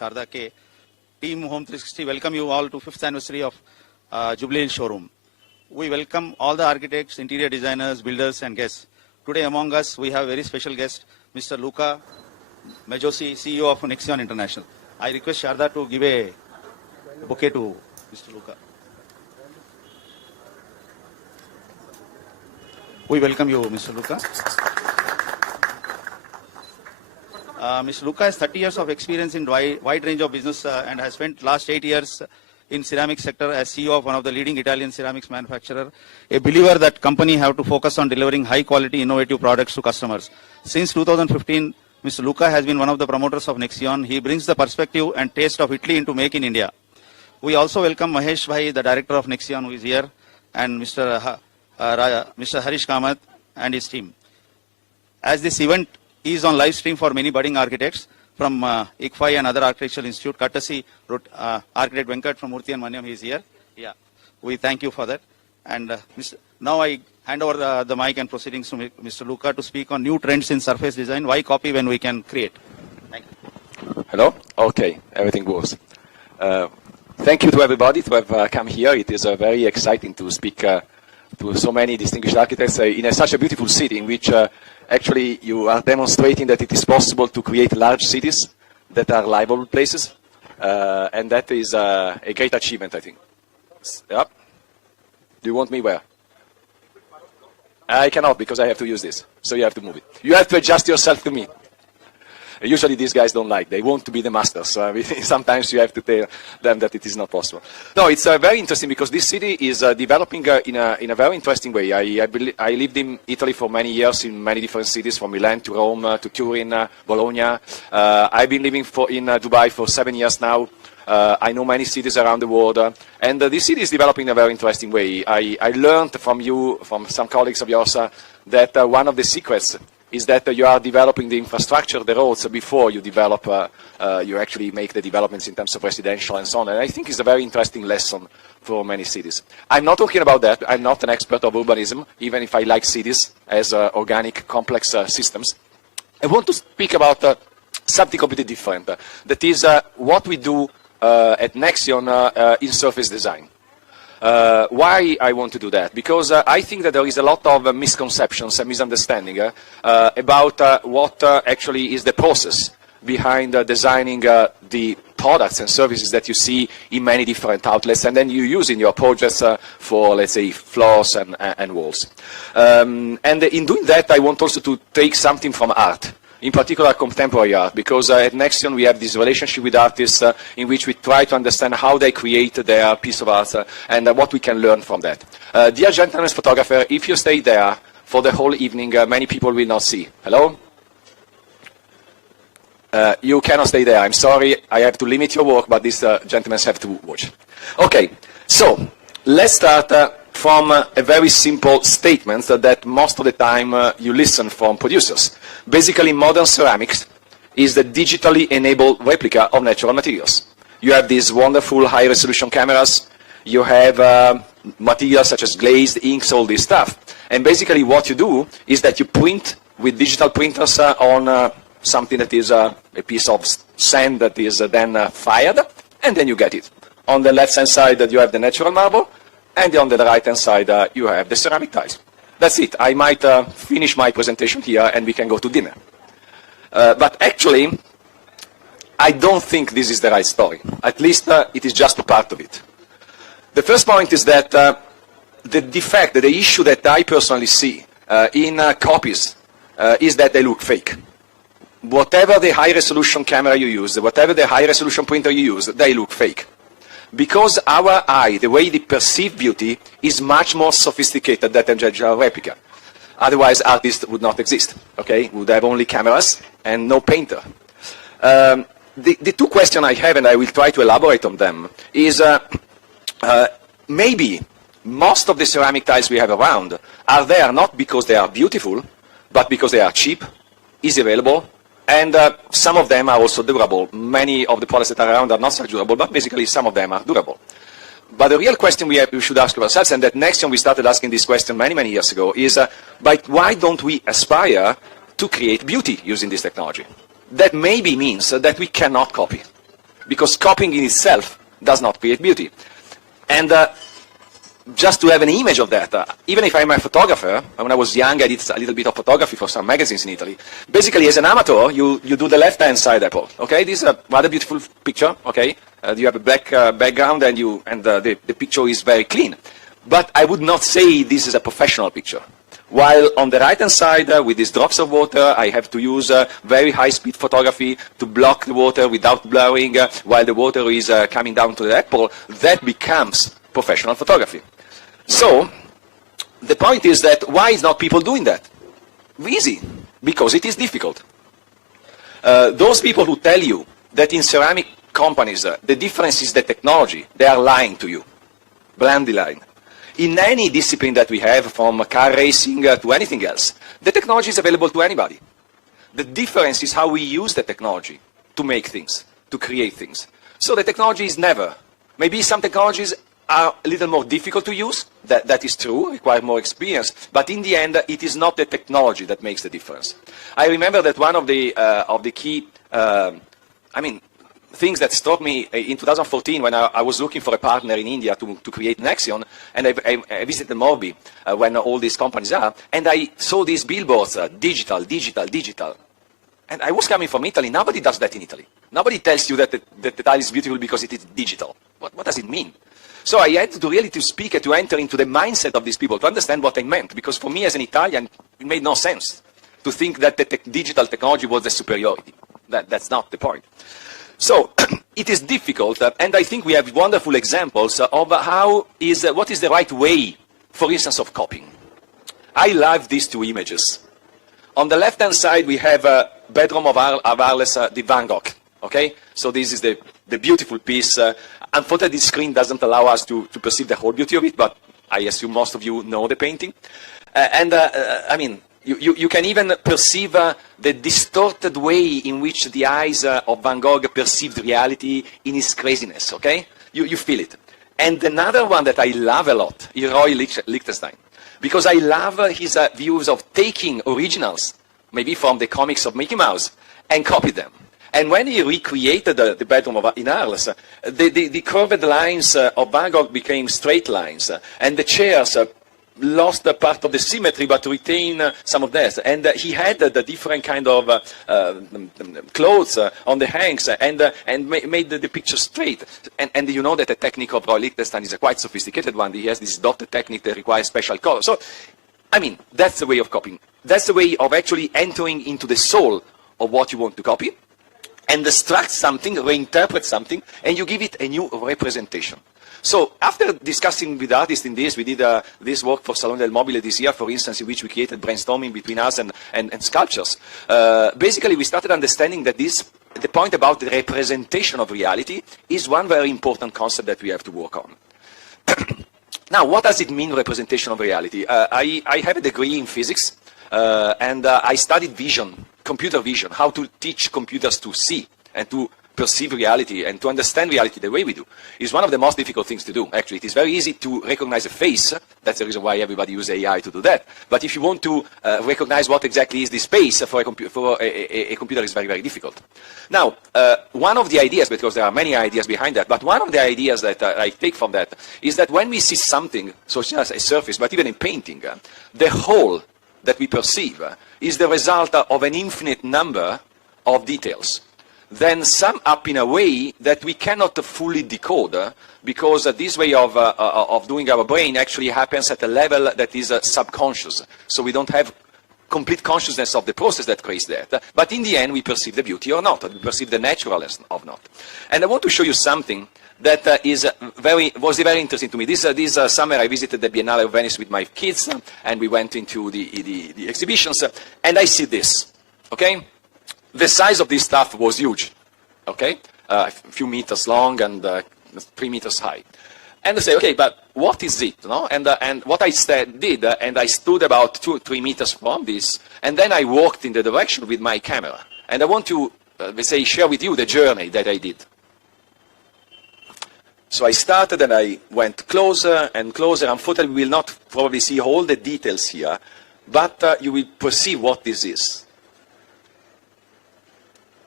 Sharda K. Team Home 360 welcome you all to 5th anniversary of Jubilee Hills Showroom. We welcome all the architects, interior designers, builders and guests. Today among us we have a very special guest, Mr. Luca Majosi, CEO of Nexion International. I request Sharda to give a bouquet to Mr. Luca. We welcome you, Mr. Luca. Mr. Luca has 30 years of experience in wide range of business and has spent last 8 years in ceramics sector as CEO of one of the leading Italian ceramics manufacturer. A believer that company have to focus on delivering high quality innovative products to customers. Since 2015, Mr. Luca has been one of the promoters of Nexion. He brings the perspective and taste of Italy into Make in India. We also welcome Mahesh Bhai, the director of Nexion, who is here, and Mr. Harish Kamath and his team. As this event is on live stream for many budding architects from ICFI and other architectural institute, courtesy architect Venkat from Murthy and Manyam, he is here. Yeah, we thank you for that. And now I hand over the mic and proceedings to Mr. Luca to speak on new trends in surface design. Why copy when we can create? Thank you. Hello? Okay, everything goes. Thank you to everybody to have come here. It is very exciting to speak to so many distinguished architects in such a beautiful city in which actually you are demonstrating that it is possible to create large cities that are livable places, and that is a great achievement, I think. Yep. Do you want me where? I cannot because I have to use this, so you have to move it. You have to adjust yourself to me. Usually these guys don't like, they want to be the masters. Sometimes you have to tell them that it is not possible. No, it's very interesting because this city is developing in a very interesting way. I lived in Italy for many years in many different cities, from Milan to Rome to Turin, Bologna. I've been living in Dubai for 7 years now. I know many cities around the world, and this city is developing in a very interesting way. I learned from you, from some colleagues of yours, that one of the secrets is that you are developing the infrastructure, the roads, before you develop, you actually make the developments in terms of residential and so on. And I think it's a very interesting lesson for many cities. I'm not talking about that. I'm not an expert of urbanism, even if I like cities as organic, complex systems. I want to speak about something completely different. That is what we do at Nexion in surface design. Why I want to do that? Because I think that there is a lot of misconceptions and misunderstanding about what actually is the process behind designing the products and services that you see in many different outlets and then you use in your projects for, let's say, floors and walls. And in doing that, I want also to take something from art. In particular contemporary art, because at Nexion we have this relationship with artists in which we try to understand how they create their piece of art and what we can learn from that. Dear gentlemen photographer, if you stay there for the whole evening, many people will not see. Hello? You cannot stay there. I'm sorry, I have to limit your work, but these gentlemen have to watch. Okay, so let's start from a very simple statement that most of the time you listen from producers. Basically, modern ceramics is the digitally enabled replica of natural materials. You have these wonderful high-resolution cameras. You have materials such as glazed inks, all this stuff. And basically what you do is that you print with digital printers on something that is a piece of sand that is then fired, and then you get it. On the left-hand side, you have the natural marble, and on the right-hand side, you have the ceramic tiles. That's it. I might finish my presentation here, and we can go to dinner. But actually, I don't think this is the right story. At least it is just a part of it. The first point is that the defect, the issue that I personally see in copies is that they look fake. Whatever the high-resolution camera you use, whatever the high-resolution printer you use, they look fake. Because our eye, the way they perceive beauty, is much more sophisticated than a digital replica. Otherwise, artists would not exist, okay? We would have only cameras and no painter. The two questions I have, and I will try to elaborate on them, is maybe most of the ceramic tiles we have around are there not because they are beautiful, but because they are cheap, easy available, and some of them are also durable. Many of the products that are around are not so durable, but basically some of them are durable. But the real question we should ask ourselves, and that Nexion we started asking this question many, many years ago, is but why don't we aspire to create beauty using this technology? That maybe means that we cannot copy. because copying in itself does not create beauty. And just to have an image of that, even if I'm a photographer, when I was young I did a little bit of photography for some magazines in Italy. Basically, as an amateur, you do the left-hand side apple, okay? This is a rather beautiful picture, okay? You have a black background and the picture is very clean. But I would not say this is a professional picture. While on the right-hand side, with these drops of water, I have to use very high-speed photography to block the water without blurring, while the water is coming down to the apple. That becomes professional photography. So, the point is that why is not people doing that? Easy, because it is difficult. Those people who tell you that in ceramic companies the difference is the technology, they are lying to you, blandly lying. In any discipline that we have, from car racing to anything else, the technology is available to anybody. The difference is how we use the technology to make things, to create things. So the technology is never. Maybe some technologies are a little more difficult to use, that is true, require more experience, but in the end, it is not the technology that makes the difference. I remember that one of the key, things that struck me in 2014 when I was looking for a partner in India to create Nexion, and I visited Morbi when all these companies are, and I saw these billboards, digital, digital, digital. And I was coming from Italy. Nobody does that in Italy. Nobody tells you that the tile is beautiful because it is digital. What does it mean? So I had to really speak and to enter into the mindset of these people to understand what I meant, because for me as an Italian, it made no sense to think that the digital technology was the superiority. That's not the point. So it is difficult, and I think we have wonderful examples of what is the right way, for instance, of copying. I love these two images. On the left-hand side, we have a bedroom of Arles de Van Gogh. Okay, so this is the beautiful piece. Unfortunately, the screen doesn't allow us to perceive the whole beauty of it, but I assume most of you know the painting. You can even perceive the distorted way in which the eyes of Van Gogh perceived reality in his craziness, okay? You feel it. And another one that I love a lot is Roy Lichtenstein, because I love his views of taking originals, maybe from the comics of Mickey Mouse, and copy them. And when he recreated the bedroom in Arles, the curved lines of Van Gogh became straight lines, and the chairs lost a part of the symmetry but retain some of that. And he had the different kind of clothes on the hangs and made the picture straight. And you know that the technique of Roy Lichtenstein is a quite sophisticated one. He has this dotted technique that requires special color. So, that's the way of copying. That's the way of actually entering into the soul of what you want to copy, and extract something, reinterpret something, and you give it a new representation. So after discussing with artists in this, we did this work for Salone del Mobile this year, for instance, in which we created brainstorming between us and sculptures. Basically, we started understanding that the point about the representation of reality is one very important concept that we have to work on. Now, what does it mean, representation of reality? I have a degree in physics, and I studied vision, computer vision, how to teach computers to see and to perceive reality and to understand reality the way we do is one of the most difficult things to do. Actually, it is very easy to recognize a face. That's the reason why everybody uses AI to do that. But if you want to recognize what exactly is the space for a computer is very, very difficult. Now, one of the ideas, because there are many ideas behind that, but one of the ideas that I take from that is that when we see something, such as a surface, but even in painting, the whole that we perceive is the result of an infinite number of details, then sum up in a way that we cannot fully decode, because this way of doing our brain actually happens at a level that is subconscious. So we don't have complete consciousness of the process that creates that. But in the end, we perceive the beauty or not, or we perceive the naturalness or not. And I want to show you something that was very interesting to me. This summer I visited the Biennale of Venice with my kids, and we went into the exhibitions, and I see this, okay? The size of this stuff was huge, okay? A few meters long and 3 meters high. And I say, okay, but what is it, no? And what I did, and I stood about 2 or 3 meters from this, and then I walked in the direction with my camera. And I want to, share with you the journey that I did. So I started and I went closer and closer. Unfortunately, we will not probably see all the details here, but you will perceive what this is.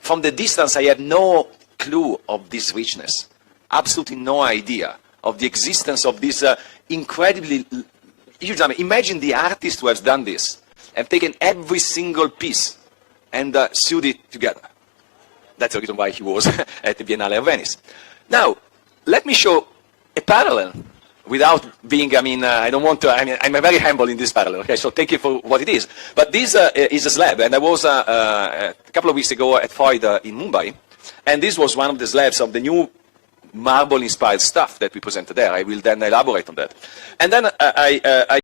From the distance, I had no clue of this richness, absolutely no idea of the existence of this incredibly huge. I mean, imagine the artist who has done this and taken every single piece and sewed it together. That's the reason why he was at the Biennale of Venice. Now, let me show a parallel without being, I don't want to, I'm very humble in this parallel, okay, so take it for what it is. But this is a slab, and I was a couple of weeks ago at Freud in Mumbai, and this was one of the slabs of the new marble-inspired stuff that we presented there. I will then elaborate on that. And then I